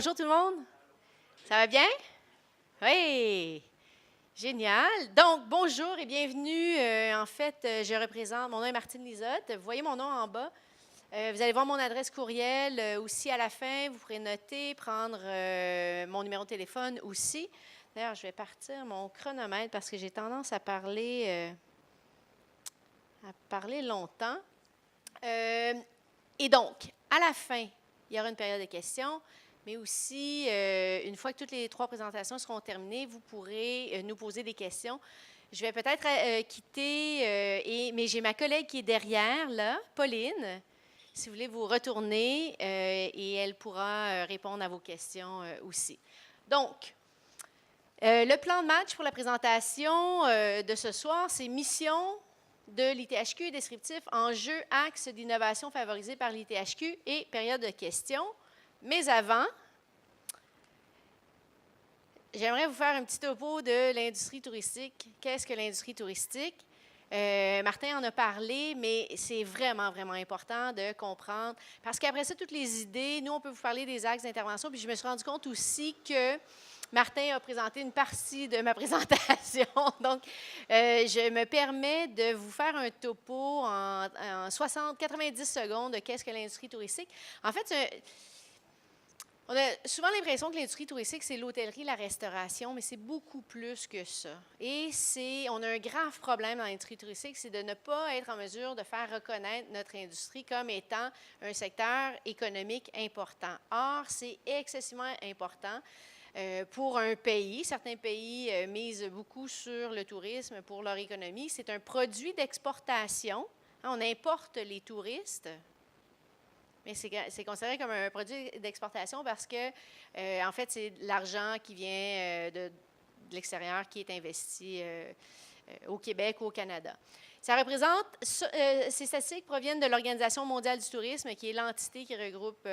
Bonjour tout le monde. Ça va bien? Oui. Génial. Donc, bonjour et bienvenue. Je représente, mon nom est Martine Lisotte. Vous voyez mon nom en bas. Vous allez voir mon adresse courriel aussi à la fin. Vous pourrez noter, prendre mon numéro de téléphone aussi. D'ailleurs, je vais partir mon chronomètre parce que j'ai tendance à parler longtemps. Et donc, à la fin, il y aura une période de questions, mais aussi, une fois que toutes les 3 présentations seront terminées, vous pourrez nous poser des questions. Je vais peut-être quitter, mais j'ai ma collègue qui est derrière, là, Pauline, si vous voulez vous retourner, et elle pourra répondre à vos questions aussi. Donc, le plan de match pour la présentation de ce soir, c'est mission de l'ITHQ et descriptif, enjeux, axes d'innovation favorisés par l'ITHQ et période de questions. Mais avant, j'aimerais vous faire un petit topo de l'industrie touristique. Qu'est-ce que l'industrie touristique? Martin en a parlé, mais c'est vraiment, vraiment important de comprendre. Parce qu'après ça, toutes les idées, nous, on peut vous parler des axes d'intervention. Puis je me suis rendu compte aussi que Martin a présenté une partie de ma présentation. Donc, je me permets de vous faire un topo en 90 secondes de qu'est-ce que l'industrie touristique. En fait, on a souvent l'impression que l'industrie touristique, c'est l'hôtellerie, la restauration, mais c'est beaucoup plus que ça. Et on a un grave problème dans l'industrie touristique, c'est de ne pas être en mesure de faire reconnaître notre industrie comme étant un secteur économique important. Or, c'est excessivement important pour un pays. Certains pays misent beaucoup sur le tourisme pour leur économie. C'est un produit d'exportation. On importe les touristes. Mais c'est considéré comme un produit d'exportation parce que, en fait, c'est l'argent qui vient de l'extérieur qui est investi au Québec ou au Canada. Ça représente, ces statistiques proviennent de l'Organisation mondiale du tourisme, qui est l'entité qui regroupe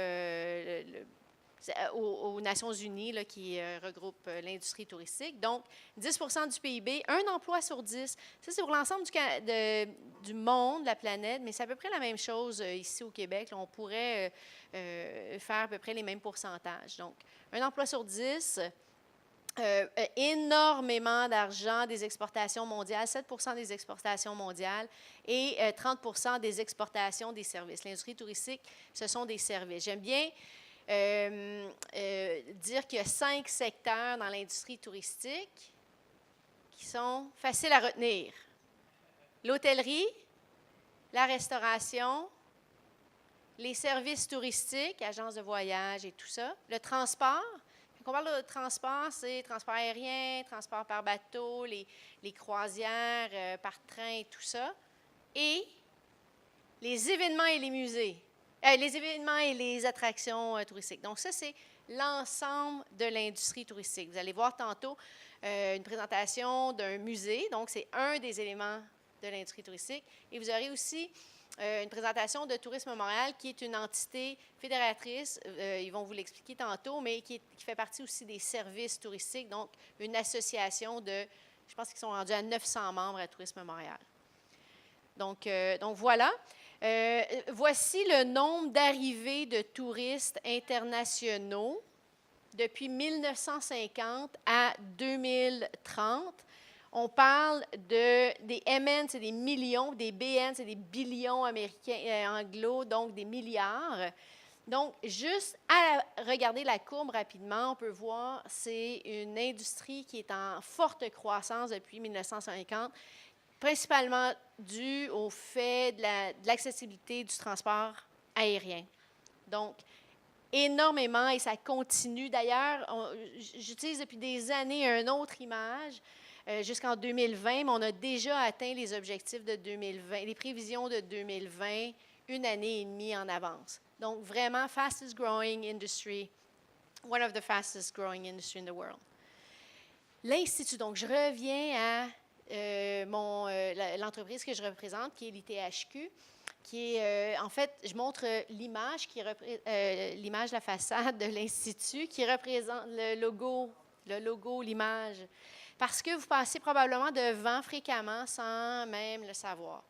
aux Nations unies, là, qui regroupe l'industrie touristique. Donc, 10 du PIB, un emploi sur 10. Ça, c'est pour l'ensemble du monde, de la planète, mais c'est à peu près la même chose ici au Québec. Là, on pourrait faire à peu près les mêmes pourcentages. Donc, un emploi sur 10, énormément d'argent des exportations mondiales, 7 des exportations mondiales et 30 des exportations des services. L'industrie touristique, ce sont des services. J'aime bien dire qu'il y a 5 secteurs dans l'industrie touristique qui sont faciles à retenir. L'hôtellerie, la restauration, les services touristiques, agences de voyage et tout ça, le transport. Quand on parle de transport, c'est transport aérien, transport par bateau, les croisières par train et tout ça, et les événements et les musées. Les événements et les attractions touristiques. Donc, ça, c'est l'ensemble de l'industrie touristique. Vous allez voir tantôt une présentation d'un musée. Donc, c'est un des éléments de l'industrie touristique. Et vous aurez aussi une présentation de Tourisme Montréal, qui est une entité fédératrice. Ils vont vous l'expliquer tantôt, mais qui fait partie aussi des services touristiques. Donc, une association je pense qu'ils sont rendus à 900 membres à Tourisme Montréal. Donc voilà. Voici le nombre d'arrivées de touristes internationaux depuis 1950 à 2030. On parle des MN, c'est des millions, des BN, c'est des billions américains, anglo, donc des milliards. Donc, juste à regarder la courbe rapidement, on peut voir c'est une industrie qui est en forte croissance depuis 1950. Principalement dû au fait de l'accessibilité du transport aérien. Donc, énormément, et ça continue. D'ailleurs, j'utilise depuis des années une autre image jusqu'en 2020, mais on a déjà atteint les objectifs de 2020, les prévisions de 2020, une année et demie en avance. Donc, vraiment, fastest growing industry, one of the fastest growing industry in the world. L'Institut, donc je reviens à l'entreprise que je représente, qui est l'ITHQ, qui est, en fait, je montre l'image, l'image de la façade de l'Institut, qui représente le logo, l'image, parce que vous passez probablement devant fréquemment sans même le savoir.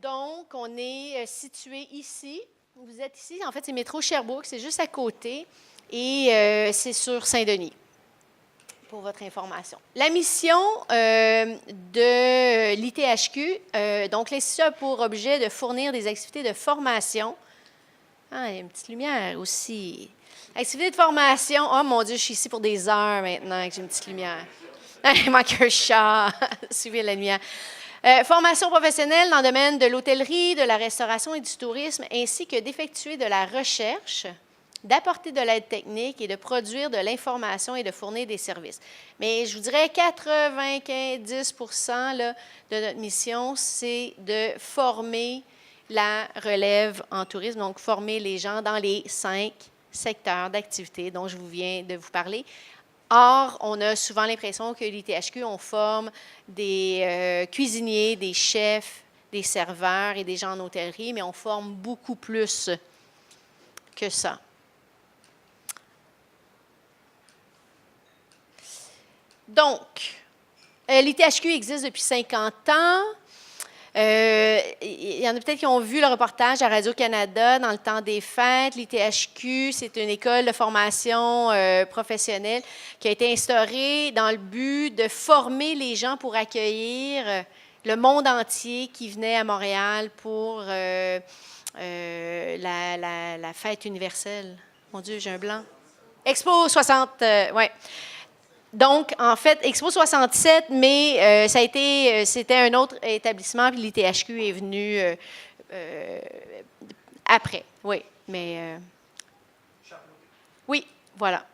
Donc, on est situé ici, Vous êtes ici, en fait, c'est métro Sherbrooke, c'est juste à côté, et c'est sur Saint-Denis, pour votre information. La mission de l'ITHQ, donc l'Institut a pour objet de fournir des activités de formation. Ah, il y a une petite lumière aussi. Activités de formation. Oh mon Dieu, je suis ici pour des heures maintenant que j'ai une petite lumière. Il manque un chat. Suivez la lumière. Formation professionnelle dans le domaine de l'hôtellerie, de la restauration et du tourisme, ainsi que d'effectuer de la recherche, d'apporter de l'aide technique et de produire de l'information et de fournir des services. Mais je vous dirais 90% là, de notre mission, c'est de former la relève en tourisme, donc former les gens dans les 5 secteurs d'activité dont je viens de vous parler. Or, on a souvent l'impression que l'ITHQ, on forme des cuisiniers, des chefs, des serveurs et des gens en hôtellerie, mais on forme beaucoup plus que ça. Donc, l'ITHQ existe depuis 50 ans. Il y en a peut-être qui ont vu le reportage à Radio-Canada dans le temps des fêtes. L'ITHQ, c'est une école de formation professionnelle qui a été instaurée dans le but de former les gens pour accueillir le monde entier qui venait à Montréal pour la fête universelle. Mon Dieu, j'ai un blanc. Expo 60, oui. Donc, en fait, Expo 67, mais c'était un autre établissement, puis l'ITHQ est venu après. Oui, mais... oui, voilà.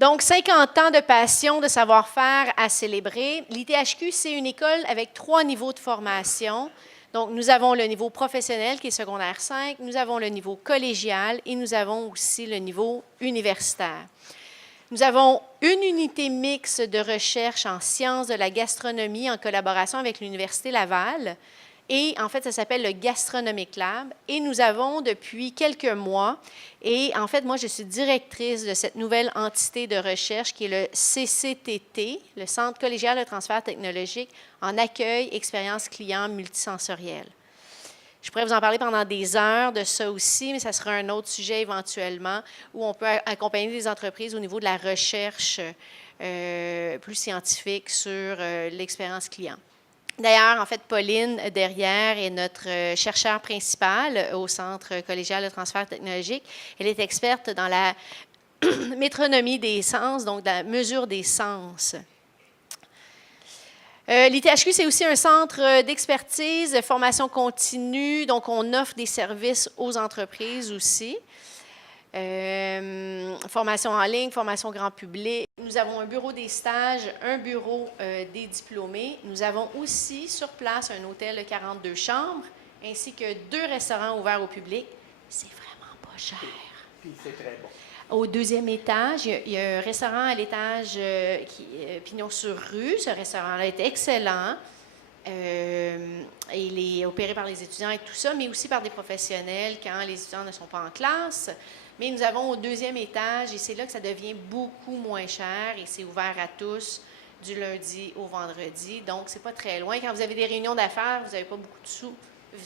Donc, 50 ans de passion, de savoir-faire à célébrer. L'ITHQ, c'est une école avec 3 niveaux de formation. Donc, nous avons le niveau professionnel, qui est secondaire 5, nous avons le niveau collégial et nous avons aussi le niveau universitaire. Nous avons une unité mixte de recherche en sciences de la gastronomie en collaboration avec l'Université Laval. Et en fait, ça s'appelle le Gastronomic Lab. Et nous avons depuis quelques mois, et en fait, moi, je suis directrice de cette nouvelle entité de recherche qui est le CCTT, le Centre collégial de transfert technologique en accueil, expérience client multisensorielle. Je pourrais vous en parler pendant des heures de ça aussi, mais ça sera un autre sujet éventuellement où on peut accompagner les entreprises au niveau de la recherche plus scientifique sur l'expérience client. D'ailleurs, en fait, Pauline, derrière, est notre chercheur principal au Centre collégial de transfert technologique. Elle est experte dans la métronomie des sens, donc dans la mesure des sens. L'ITHQ, c'est aussi un centre d'expertise, de formation continue, donc on offre des services aux entreprises aussi. Formation en ligne, formation grand public. Nous avons un bureau des stages, un bureau des diplômés. Nous avons aussi sur place un hôtel de 42 chambres, ainsi que 2 restaurants ouverts au public. C'est vraiment pas cher. Puis c'est très bon. Au 2e étage, il y a un restaurant à l'étage Pignon-sur-Rue. Ce restaurant-là est excellent. Il est opéré par les étudiants et tout ça, mais aussi par des professionnels quand les étudiants ne sont pas en classe. Mais nous avons au 2e étage, et c'est là que ça devient beaucoup moins cher, et c'est ouvert à tous du lundi au vendredi. Donc, c'est pas très loin. Quand vous avez des réunions d'affaires, vous n'avez pas beaucoup de sous,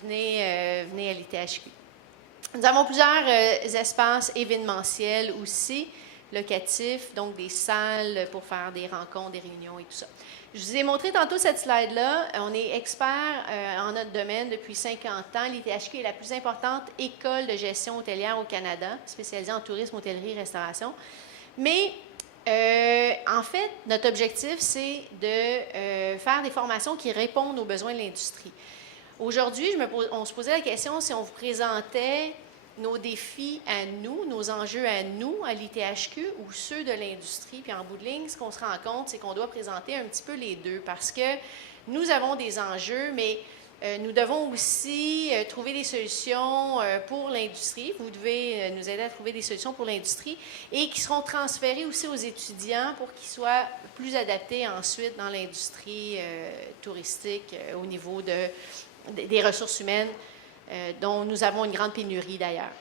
venez à l'ITHQ. Nous avons plusieurs espaces événementiels aussi, locatifs, donc des salles pour faire des rencontres, des réunions et tout ça. Je vous ai montré tantôt cette slide-là. On est expert en notre domaine depuis 50 ans. L'ITHQ est la plus importante école de gestion hôtelière au Canada, spécialisée en tourisme, hôtellerie, restauration. Mais en fait, notre objectif, c'est de faire des formations qui répondent aux besoins de l'industrie. Aujourd'hui, on se posait la question si on vous présentait nos défis à nous, nos enjeux à nous, à l'ITHQ, ou ceux de l'industrie. Puis en bout de ligne, ce qu'on se rend compte, c'est qu'on doit présenter un petit peu les deux parce que nous avons des enjeux, mais nous devons aussi trouver des solutions pour l'industrie. Vous devez nous aider à trouver des solutions pour l'industrie et qui seront transférées aussi aux étudiants pour qu'ils soient plus adaptés ensuite dans l'industrie touristique au niveau des ressources humaines, dont nous avons une grande pénurie d'ailleurs.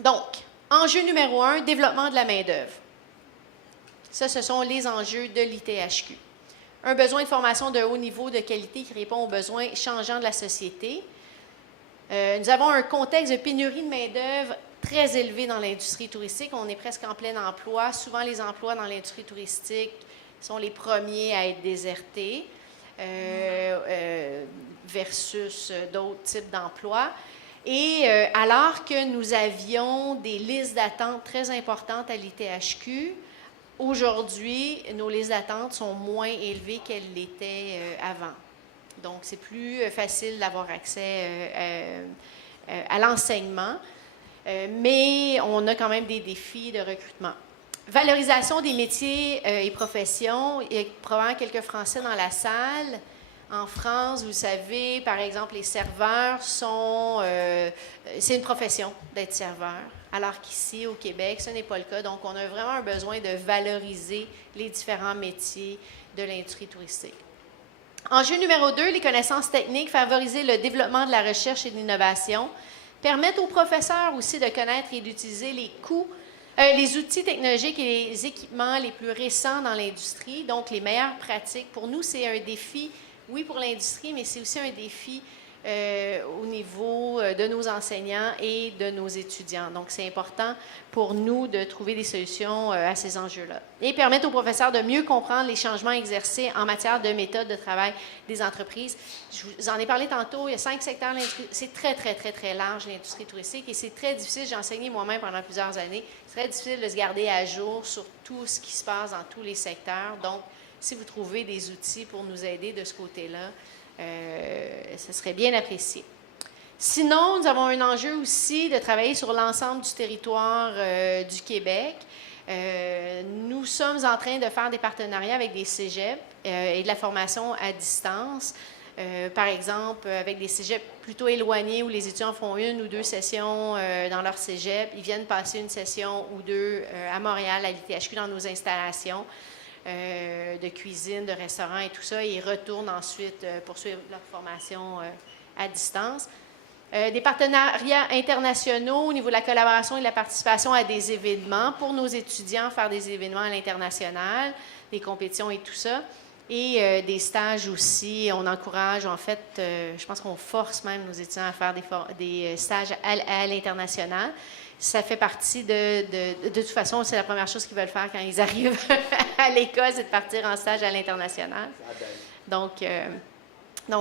Donc, enjeu numéro 1, développement de la main-d'œuvre. Ça, ce sont les enjeux de l'ITHQ. Un besoin de formation de haut niveau de qualité qui répond aux besoins changeants de la société. Nous avons un contexte de pénurie de main-d'œuvre très élevé dans l'industrie touristique. On est presque en plein emploi. Souvent, les emplois dans l'industrie touristique sont les premiers à être désertés versus d'autres types d'emplois. Et alors que nous avions des listes d'attente très importantes à l'ITHQ, aujourd'hui, nos listes d'attente sont moins élevées qu'elles l'étaient avant. Donc, c'est plus facile d'avoir accès à l'enseignement, mais on a quand même des défis de recrutement. Valorisation des métiers et professions. Il y a probablement quelques Français dans la salle. En France, vous savez, par exemple, les serveurs sont... c'est une profession d'être serveur, alors qu'ici, au Québec, ce n'est pas le cas. Donc, on a vraiment un besoin de valoriser les différents métiers de l'industrie touristique. Enjeu numéro 2, les connaissances techniques, favoriser le développement de la recherche et de l'innovation, permettre aux professeurs aussi de connaître et d'utiliser les outils technologiques et les équipements les plus récents dans l'industrie, donc les meilleures pratiques. Pour nous, c'est un défi, oui, pour l'industrie, mais c'est aussi un défi au niveau de nos enseignants et de nos étudiants. Donc, c'est important pour nous de trouver des solutions à ces enjeux-là. Et permettre aux professeurs de mieux comprendre les changements exercés en matière de méthode de travail des entreprises. Je vous en ai parlé tantôt, il y a 5 secteurs, c'est très, très, très, très large, l'industrie touristique, et c'est très difficile, j'ai enseigné moi-même pendant plusieurs années, c'est très difficile de se garder à jour sur tout ce qui se passe dans tous les secteurs. Donc, si vous trouvez des outils pour nous aider de ce côté-là, ce serait bien apprécié. Sinon, nous avons un enjeu aussi de travailler sur l'ensemble du territoire du Québec. Nous sommes en train de faire des partenariats avec des cégeps et de la formation à distance. Par exemple, avec des cégeps plutôt éloignés où les étudiants font 1 ou 2 sessions dans leur cégep. Ils viennent passer une session ou 2 à Montréal, à l'ITHQ, dans nos installations. De cuisine, de restaurant et tout ça, et ils retournent ensuite poursuivre leur formation à distance. Des partenariats internationaux au niveau de la collaboration et de la participation à des événements pour nos étudiants, faire des événements à l'international, des compétitions et tout ça. Et des stages aussi, on encourage, en fait, je pense qu'on force même nos étudiants à faire des stages à l'international. Ça fait partie de toute façon, c'est la première chose qu'ils veulent faire quand ils arrivent à l'école, c'est de partir en stage à l'international. Donc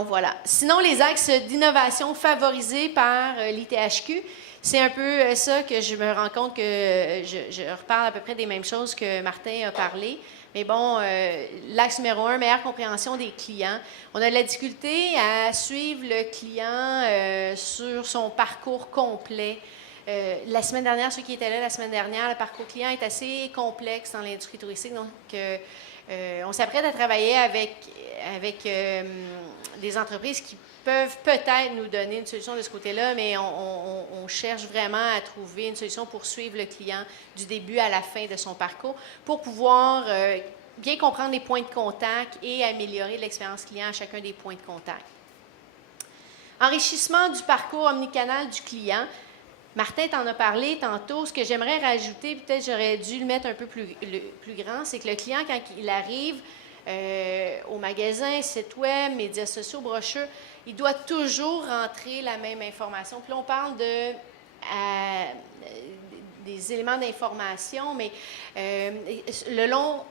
voilà. Sinon, les axes d'innovation favorisés par l'ITHQ, c'est un peu ça que je me rends compte que je reparle à peu près des mêmes choses que Martin a parlé. Mais bon, l'axe numéro 1, meilleure compréhension des clients. On a de la difficulté à suivre le client sur son parcours complet. La semaine dernière, ceux qui étaient là la semaine dernière, le parcours client est assez complexe dans l'industrie touristique. Donc, on s'apprête à travailler avec des entreprises qui peuvent peut-être nous donner une solution de ce côté-là, mais on cherche vraiment à trouver une solution pour suivre le client du début à la fin de son parcours pour pouvoir bien comprendre les points de contact et améliorer l'expérience client à chacun des points de contact. Enrichissement du parcours omnicanal du client. Martin t'en a parlé tantôt. Ce que j'aimerais rajouter, peut-être j'aurais dû le mettre un peu plus grand, c'est que le client, quand il arrive au magasin, site web, médias sociaux, brochures, il doit toujours rentrer la même information. Puis là, on parle des éléments d'information, mais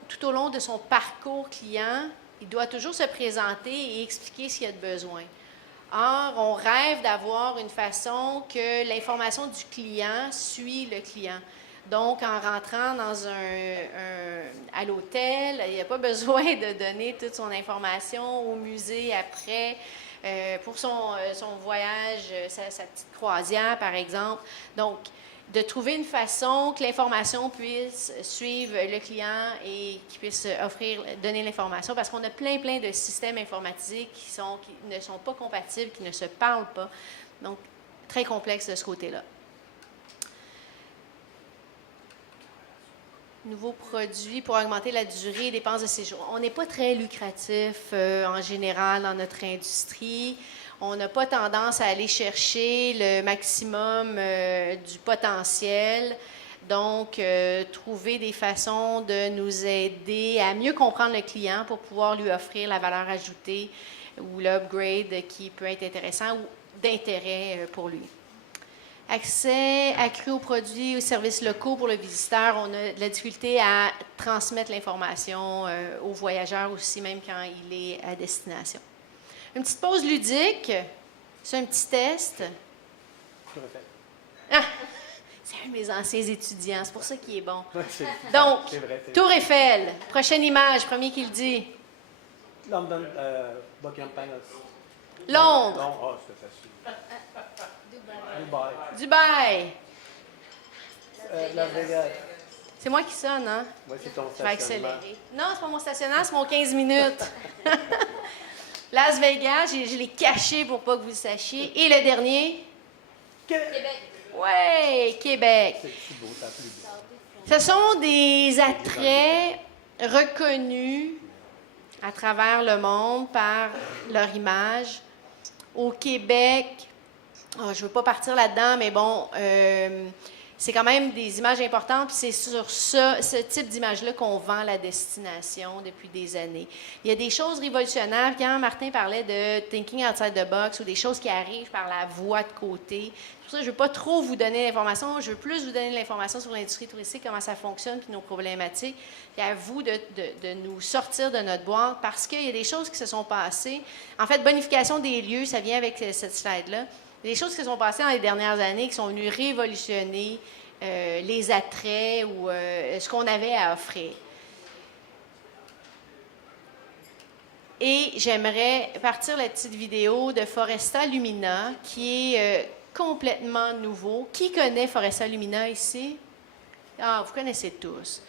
tout au long de son parcours client, il doit toujours se présenter et expliquer ce qu'il y a de besoin. Or, on rêve d'avoir une façon que l'information du client suit le client. Donc, en rentrant à l'hôtel, il n'y a pas besoin de donner toute son information au musée après pour son voyage, sa petite croisière, par exemple. Donc, de trouver une façon que l'information puisse suivre le client et qu'il puisse donner l'information, parce qu'on a plein de systèmes informatiques qui ne sont pas compatibles, qui ne se parlent pas. Donc, très complexe de ce côté-là. Nouveaux produits pour augmenter la durée et dépenses de séjour. On n'est pas très lucratif en général dans notre industrie. On n'a pas tendance à aller chercher le maximum du potentiel. Donc, trouver des façons de nous aider à mieux comprendre le client pour pouvoir lui offrir la valeur ajoutée ou l'upgrade qui peut être intéressant ou d'intérêt pour lui. Accès accru aux produits et aux services locaux pour le visiteur. On a de la difficulté à transmettre l'information aux voyageurs aussi, même quand il est à destination. Une petite pause ludique. C'est un petit test. Ah, c'est un de mes anciens étudiants, c'est pour ça qu'il est bon. Donc, Tour Eiffel. Prochaine image, premier qui le dit. London, Buckingham Palace. Londres. Oh, c'est facile. Dubaï. Las Vegas. C'est moi qui sonne, hein? Oui, c'est ton Je vais stationnement. accélérer. Non, c'est pas mon stationnement, c'est mon 15 minutes. Las Vegas, je l'ai caché pour pas que vous le sachiez. Et le dernier? Québec. Oui, Québec. C'est beau, ça plus beau. Ce sont des attraits reconnus à travers le monde par leur image. Au Québec, je ne veux pas partir là-dedans, mais bon, c'est quand même des images importantes, puis c'est sur ce type d'image-là qu'on vend la destination depuis des années. Il y a des choses révolutionnaires. Quand Martin parlait de thinking outside the box ou des choses qui arrivent par la voie de côté, c'est pour ça que je ne veux pas trop vous donner l'information, je veux plus vous donner l'information sur l'industrie touristique, comment ça fonctionne, puis nos problématiques, puis à vous de nous sortir de notre boîte, parce qu'il y a des choses qui se sont passées. En fait, bonification des lieux, ça vient avec cette slide-là. Des choses qui se sont passées dans les dernières années qui sont venues révolutionner les attraits ou ce qu'on avait à offrir. Et j'aimerais partir la petite vidéo de Foresta Lumina qui est complètement nouveau. Qui connaît Foresta Lumina ici? Ah, vous connaissez tous.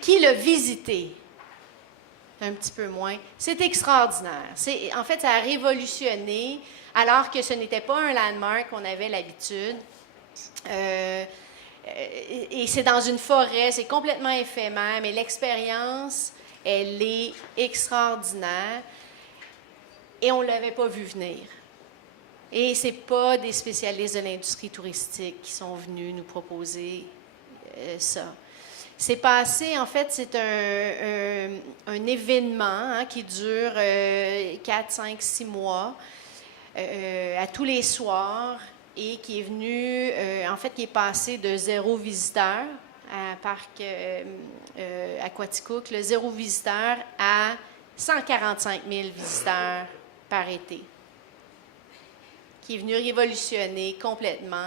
Qui l'a visité? Un petit peu moins. C'est extraordinaire. En fait, ça a révolutionné, alors que ce n'était pas un landmark qu'on avait l'habitude. Et c'est dans une forêt, c'est complètement éphémère, mais l'expérience, elle est extraordinaire. Et on ne l'avait pas vu venir. Et ce n'est pas des spécialistes de l'industrie touristique qui sont venus nous proposer ça. C'est passé, en fait, c'est un événement qui dure 4, 5, 6 mois, à tous les soirs, et qui est venu, en fait, qui est passé de 0 visiteur à Parc Aquaticook, le 0 visiteur à 145 000 visiteurs par été, qui est venu révolutionner complètement.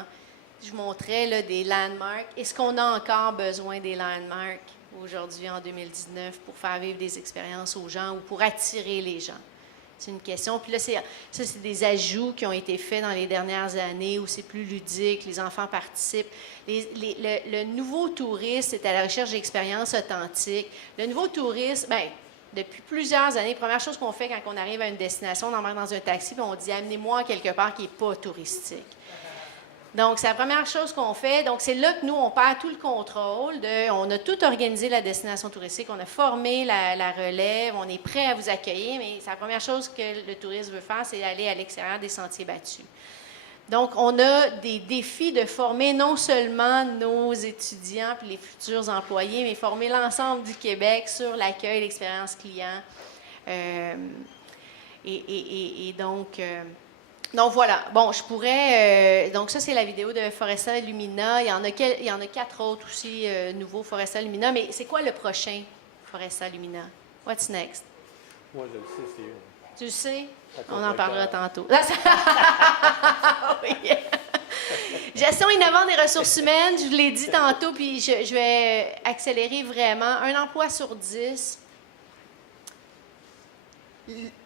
Je vous montrais là, des landmarks. Est-ce qu'on a encore besoin des landmarks aujourd'hui, en 2019, pour faire vivre des expériences aux gens ou pour attirer les gens? C'est une question. Puis là, ça, c'est des ajouts qui ont été faits dans les dernières années où c'est plus ludique, les enfants participent. Le nouveau touriste est à la recherche d'expériences authentiques. Le nouveau touriste, bien, depuis plusieurs années, première chose qu'on fait quand on arrive à une destination, on embarque dans un taxi et on dit « Amenez-moi quelque part qui n'est pas touristique ». Donc, c'est la première chose qu'on fait. Donc, c'est là que nous, on perd tout le contrôle. On a tout organisé la destination touristique, on a formé la relève, on est prêt à vous accueillir, mais c'est la première chose que le touriste veut faire, c'est aller à l'extérieur des sentiers battus. Donc, on a des défis de former non seulement nos étudiants et les futurs employés, mais former l'ensemble du Québec sur l'accueil, l'expérience client. Donc, voilà. Bon, je pourrais... donc, ça, c'est la vidéo de Foresta Lumina. Il y en a 4 autres aussi, nouveaux Foresta Lumina. Mais c'est quoi le prochain Foresta Lumina? What's next? Moi, je le sais, c'est eux. Tu le sais? Ça On en parlera compte tantôt. Oui. Gestion innovante des ressources humaines, je vous l'ai dit tantôt, puis je vais accélérer vraiment. Un emploi sur 10.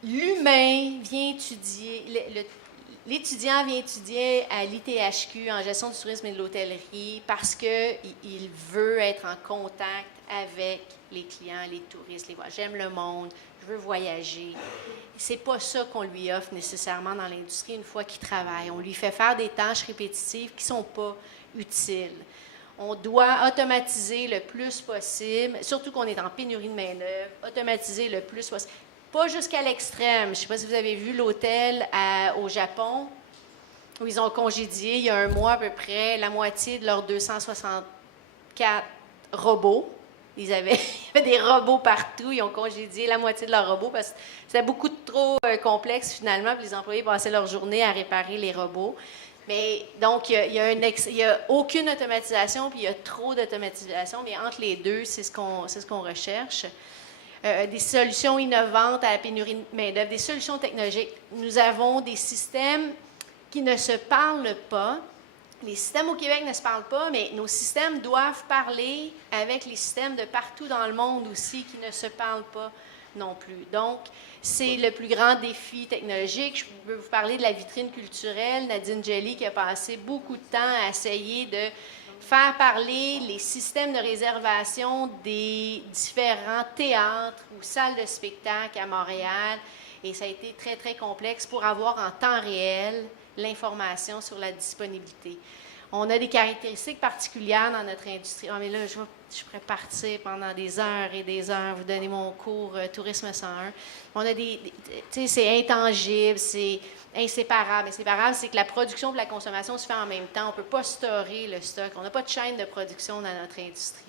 L'humain vient étudier... L'étudiant vient étudier à l'ITHQ en gestion du tourisme et de l'hôtellerie parce qu'il veut être en contact avec les clients, les touristes, les voyageurs. J'aime le monde, je veux voyager. C'est pas ça qu'on lui offre nécessairement dans l'industrie une fois qu'il travaille. On lui fait faire des tâches répétitives qui ne sont pas utiles. On doit automatiser le plus possible, surtout qu'on est en pénurie de main-d'œuvre, automatiser le plus possible. Pas jusqu'à l'extrême. Je ne sais pas si vous avez vu l'hôtel au Japon, où ils ont congédié il y a un mois à peu près la moitié de leurs 264 robots Il y avait des robots partout. Ils ont congédié la moitié de leurs robots parce que c'était beaucoup trop complexe finalement. Puis les employés passaient leur journée à réparer les robots. Mais donc, il y a aucune automatisation, puis il y a trop d'automatisation. Mais entre les deux, c'est ce qu'on recherche. Des solutions innovantes à la pénurie de main-d'œuvre, des solutions technologiques. Nous avons des systèmes qui ne se parlent pas. Les systèmes au Québec ne se parlent pas, mais nos systèmes doivent parler avec les systèmes de partout dans le monde aussi qui ne se parlent pas non plus. Donc, c'est le plus grand défi technologique. Je peux vous parler de la vitrine culturelle. Nadine Jelly qui a passé beaucoup de temps à essayer de faire parler les systèmes de réservation des différents théâtres ou salles de spectacle à Montréal. Et ça a été très, très complexe pour avoir en temps réel l'information sur la disponibilité. On a des caractéristiques particulières dans notre industrie. Ah, mais là, je pourrais partir pendant des heures et des heures, vous donner mon cours Tourisme 101. On a tu sais, c'est intangible, c'est inséparable. Inséparable, c'est que la production et la consommation se fait en même temps. On ne peut pas stocker le stock. On n'a pas de chaîne de production dans notre industrie.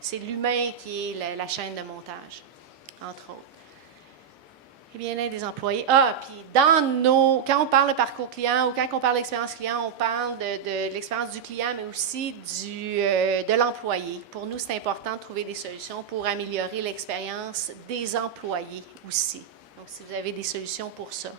C'est l'humain qui est la chaîne de montage, entre autres. Et bien-être des employés. Ah, puis quand on parle de parcours client ou quand on parle d'expérience client, on parle de l'expérience du client, mais aussi de l'employé. Pour nous, c'est important de trouver des solutions pour améliorer l'expérience des employés aussi. Donc, si vous avez des solutions pour ça.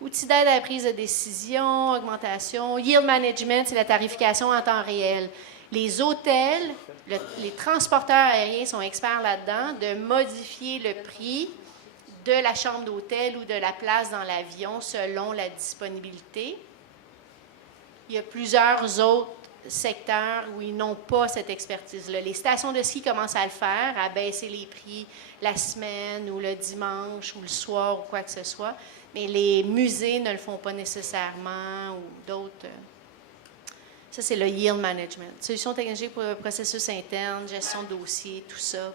Outils d'aide à la prise de décision, augmentation. Yield management, c'est la tarification en temps réel. Les hôtels, les transporteurs aériens sont experts là-dedans, de modifier le prix de la chambre d'hôtel ou de la place dans l'avion selon la disponibilité. Il y a plusieurs autres secteurs où ils n'ont pas cette expertise-là. Les stations de ski commencent à le faire, à baisser les prix la semaine ou le dimanche ou le soir ou quoi que ce soit, mais les musées ne le font pas nécessairement ou d'autres. Ça, c'est le yield management. Solutions technologiques pour le processus interne, gestion de dossier, tout ça.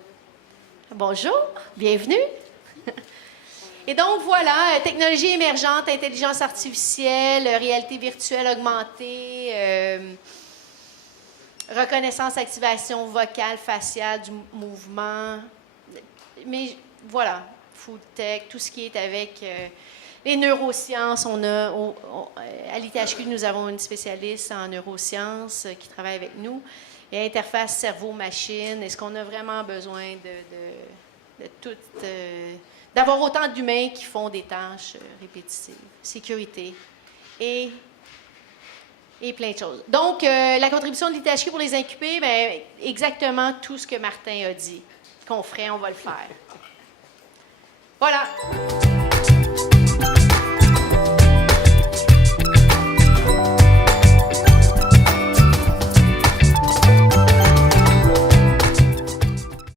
Bonjour, bienvenue. Et donc, voilà, technologie émergente, intelligence artificielle, réalité virtuelle augmentée, reconnaissance, activation vocale, faciale, du mouvement. Mais voilà, food tech, tout ce qui est avec les neurosciences. À l'ITHQ, nous avons une spécialiste en neurosciences qui travaille avec nous. Et interface cerveau-machine. Est-ce qu'on a vraiment besoin de tout... d'avoir autant d'humains qui font des tâches répétitives, sécurité et plein de choses. Donc, la contribution de l'ITHQ pour les incubés, bien, exactement tout ce que Martin a dit qu'on ferait, on va le faire. Voilà.